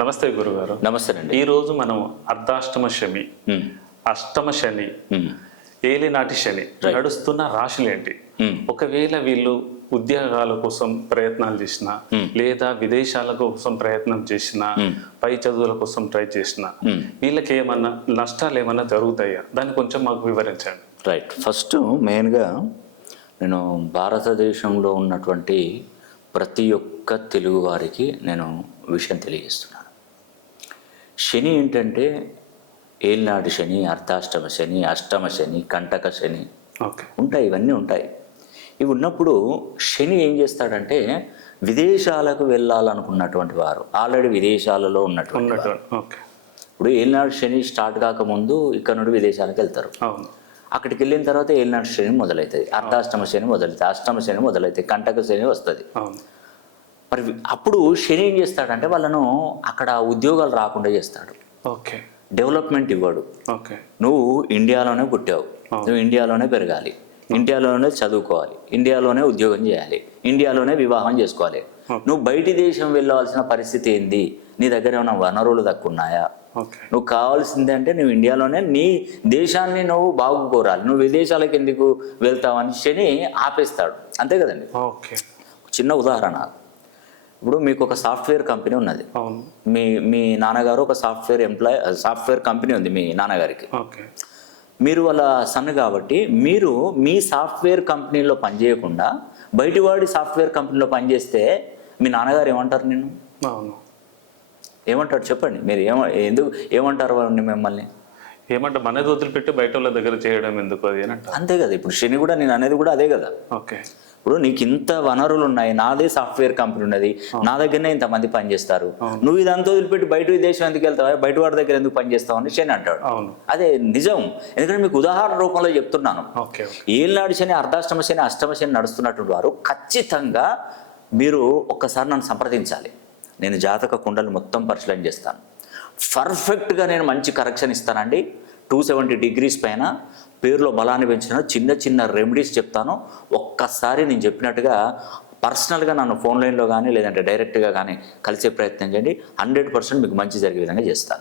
నమస్తే గురుగారు. నమస్తే అండి. ఈరోజు మనం అర్ధాష్టమ శని, అష్టమ శని, ఏలినాటి శని నడుస్తున్న రాశులేంటి? ఒకవేళ వీళ్ళు ఉద్యోగాల కోసం ప్రయత్నాలు చేసినా, లేదా విదేశాల కోసం ప్రయత్నం చేసినా, పై చదువుల కోసం ట్రై చేసినా, వీళ్ళకి ఏమన్నా నష్టాలు ఏమన్నా జరుగుతాయా? దాన్ని కొంచెం మాకు వివరించండి. రైట్. ఫస్ట్ మెయిన్గా నేను భారతదేశంలో ఉన్నటువంటి ప్రతి ఒక్క తెలుగు వారికి నేను విషయం తెలియజేస్తున్నాను. శని ఏంటంటే ఏలినాటి శని, అర్ధాష్టమ శని, అష్టమ శని, కంటక శని ఉంటాయి. ఇవన్నీ ఉంటాయి. ఇవి ఉన్నప్పుడు శని ఏం చేస్తాడంటే విదేశాలకు వెళ్ళాలనుకున్నటువంటి వారు, ఆల్రెడీ విదేశాలలో ఉన్నటువంటి ఇప్పుడు ఏలినాటి శని స్టార్ట్ కాకముందు ఇక్కడ నుండి విదేశాలకు వెళ్తారు. అక్కడికి వెళ్ళిన తర్వాత ఏలినాటి శని మొదలవుతుంది, అర్ధాష్టమ శని మొదలవుతుంది, అష్టమ శని మొదలవుతుంది, కంటక శని వస్తుంది. మరి అప్పుడు శని ఏం చేస్తాడంటే వాళ్ళను అక్కడ ఉద్యోగాలు రాకుండా చేస్తాడు. డెవలప్మెంట్ ఇవ్వడు. నువ్వు ఇండియాలోనే పుట్టావు, నువ్వు ఇండియాలోనే పెరగాలి, ఇండియాలోనే చదువుకోవాలి, ఇండియాలోనే ఉద్యోగం చేయాలి, ఇండియాలోనే వివాహం చేసుకోవాలి. నువ్వు బయటి దేశం వెళ్ళవలసిన పరిస్థితి ఏంది? నీ దగ్గర ఏమైనా వనరులు తక్కున్నాయా? నువ్వు కావాల్సిందే అంటే నువ్వు ఇండియాలోనే నీ దేశాన్ని నువ్వు బాగుకోరాలి, నువ్వు విదేశాలకు ఎందుకు వెళ్తావని శని ఆపేస్తాడు. అంతే కదండి. చిన్న ఉదాహరణ, ఇప్పుడు మీకు ఒక సాఫ్ట్వేర్ కంపెనీ ఉన్నది. మీ నాన్నగారు ఒక సాఫ్ట్వేర్ కంపెనీ ఉంది మీ నాన్నగారికి. మీరు వాళ్ళ సన్ కాబట్టి మీరు మీ సాఫ్ట్వేర్ కంపెనీలో పనిచేయకుండా బయటివాడి సాఫ్ట్వేర్ కంపెనీలో పనిచేస్తే మీ నాన్నగారు ఏమంటారు? నిన్ను ఏమంటాడు చెప్పండి? మీరు ఏమంటారు మిమ్మల్ని? ఏమంటారు? మనది వదిలిపెట్టి బయట వాళ్ళ దగ్గర చేయడం ఎందుకు అది అని అంటారు. అంతే కదా. ఇప్పుడు శని కూడా నేను అనేది కూడా అదే కదా. ఇప్పుడు నీకు ఇంత వనరులు ఉన్నాయి, నాదే సాఫ్ట్వేర్ కంపెనీ ఉన్నది, నా దగ్గరనే ఇంతమంది పనిచేస్తారు, నువ్వు ఇదంతా వదిలిపెట్టి బయట విదేశం ఎందుకు వెళ్తావా, బయట వాడి దగ్గర ఎందుకు పనిచేస్తావు అని శని అంటాడు. అదే నిజం. ఎందుకంటే మీకు ఉదాహరణ రూపంలో చెప్తున్నాను. ఏలినాడు శని, అర్ధాష్టమ శని, అష్టమ శని నడుస్తున్నటువంటి వారు ఖచ్చితంగా మీరు ఒక్కసారి నన్ను సంప్రదించాలి. నేను జాతక కుండలు మొత్తం పరిశీలన చేస్తాను. పర్ఫెక్ట్గా నేను మంచి కరెక్షన్ ఇస్తానండి. 270 degrees పైన పేరులో బలాన్ని పెంచిన చిన్న చిన్న రెమెడీస్ చెప్తాను. ఒక్కసారి నేను చెప్పినట్టుగా పర్సనల్గా నన్ను ఫోన్ లైన్లో కానీ లేదంటే డైరెక్ట్గా కానీ కలిసే ప్రయత్నం చేయండి. 100% మీకు మంచి జరిగే విధంగా చేస్తాను.